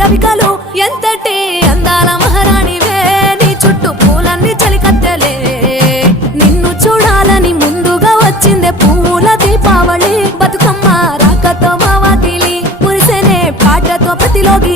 రవికలు ఎంతటి అందాల మహారాణివే నీ చుట్టూ పూలన్నీ చలికత్తెలే నిన్ను చూడాలని ముందుగా వచ్చిందే పూల దీపావళి బతుకమ్మ రాకతో మా వాకిలి మురిసెనే పాటతో ప్రతిలోకి